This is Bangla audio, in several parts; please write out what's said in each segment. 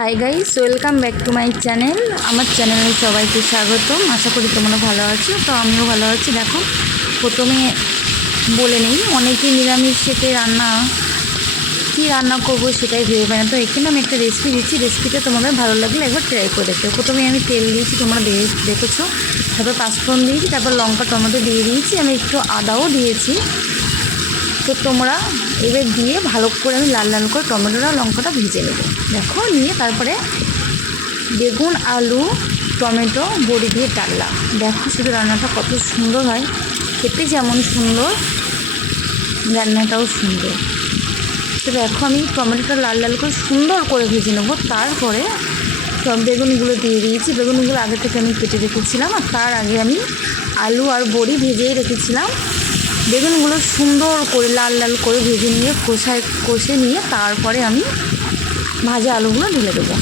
Hi guys, welcome back to my channel. আমার চ্যানেলে সবাইকে স্বাগতম। আশা করি তোমরা ভালো আছো। তো আমিও ভালো আছি। দেখো, প্রথমে বলে নেই, অনেকেই নিরামিষ থেকে কী রান্না করবো সেটাই ভেবে পাই না। তো এখানে আমি একটা রেসিপি দিচ্ছি। রেসিপিটা তোমাদের ভালো লাগলে একবার ট্রাই করে দেখো। প্রথমে আমি তেল দিয়েছি, তোমরা দেখেছো। তারপর পাঁচফোড়ন দিয়েছি, তারপর লঙ্কা টমেটো দিয়ে দিয়েছি, আমি একটু আদাও দিয়েছি। তো তোমরা এবার দিয়ে ভালো করে আমি লাল লাল করে টমেটোটা লঙ্কাটা ভেজে নেব। দেখো, নিয়ে তারপরে বেগুন আলু টমেটো বড়ি দিয়ে ডাললাম। দেখো শুধু রান্নাটা কত সুন্দর হয়, খেতে যেমন সুন্দর রান্নাটাও সুন্দর। তো দেখো, আমি টমেটোটা লাল লাল করে সুন্দর করে ভেজে নেবো। তারপরে সব বেগুনগুলো দিয়ে দিয়েছি। বেগুনগুলো আগে থেকে আমি কেটে রেখেছিলাম, আর তার আগে আমি আলু আর বড়ি ভেজেই রেখেছিলাম। বেগুনগুলো সুন্দর করে লাল লাল করে ভেজে নিয়ে কষে নিয়ে তারপরে আমি ভাজা আলুগুলো ঢেলে দেবো।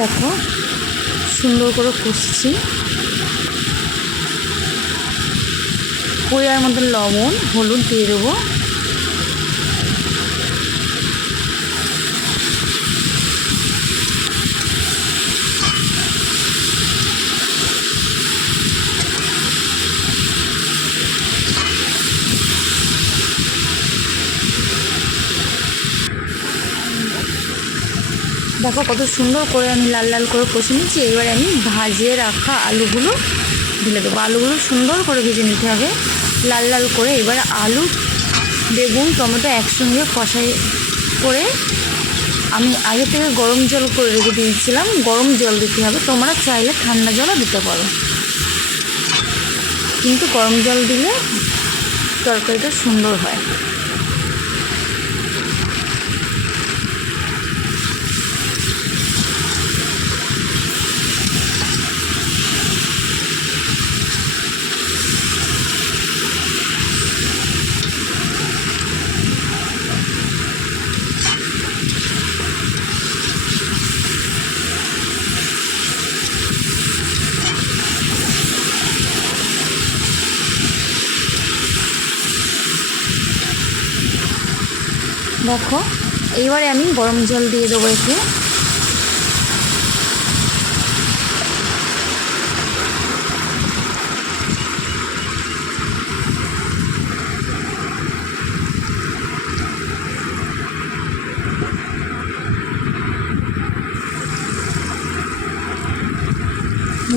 দেখো সুন্দর করে কষছি। পরিমাণ মতো লবণ হলুদ দিয়ে দেবো। দেখো কত সুন্দর করে আমি লাল লাল করে কষে নিচ্ছি। এবারে আমি ভাজিয়ে রাখা আলুগুলো ঢেলে দেবো। আলুগুলো সুন্দর করে ভেজে নিতে হবে লাল লাল করে। এবারে আলু বেগুন টমেটো একসঙ্গে কষাই করে আমি আগে থেকে গরম জল করে রেখে দিয়েছিলাম। গরম জল দিতে হবে, তোমরা চাইলে ঠান্ডা জলও দিতে পারো, কিন্তু গরম জল দিলে তরকারিটা সুন্দর হয়। দেখো, এইবারে আমি গরম জল দিয়ে দেবো এতে।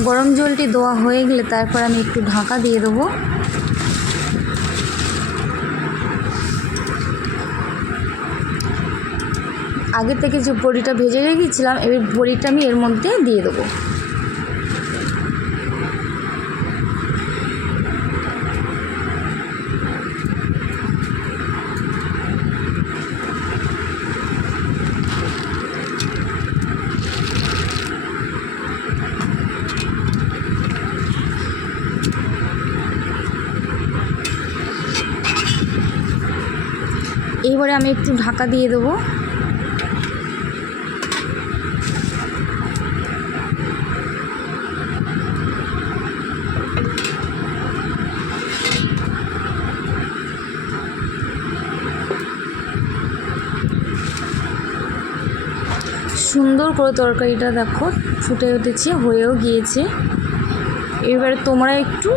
গরম জলটি দেওয়া হয়ে গেলে তারপর আমি একটু ঢাকা দিয়ে দেবো। আগে থেকে যে বড়িটা ভেজে রেখেছিলাম, এবার বড়িটা আমি এর মধ্যে দিয়ে দেবো। এইবারে আমি একটু ঢাকা দিয়ে দেবো। সুন্দর করে তরকারিটা দেখো ফুটে উঠেছে, হয়েও গিয়েছে। এবারে তোমরা একটু,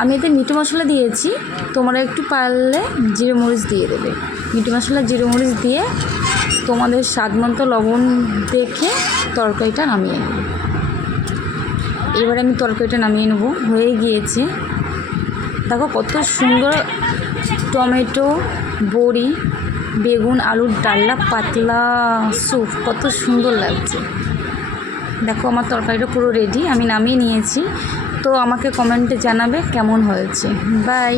আমি এতে মিট মশলা দিয়েছি, তোমরা একটু পারলে জিরে মরিচ দিয়ে দেবে। মিট মশলা জিরে মরিচ দিয়ে তোমাদের স্বাদ মতো লবণ দেখে তরকারিটা নামিয়ে নেব। এবারে আমি তরকারিটা নামিয়ে নেব, হয়ে গিয়েছে। দেখো কত সুন্দর টমেটো বড়ি বেগুন আলুর ডালনা পাতলা স্যুপ, কত সুন্দর লাগছে। দেখো আমার তরকারিটা পুরো রেডি, আমি নামিয়ে নিয়েছি। তো আমাকে কমেন্টে জানাবে কেমন হয়েছে। বাই।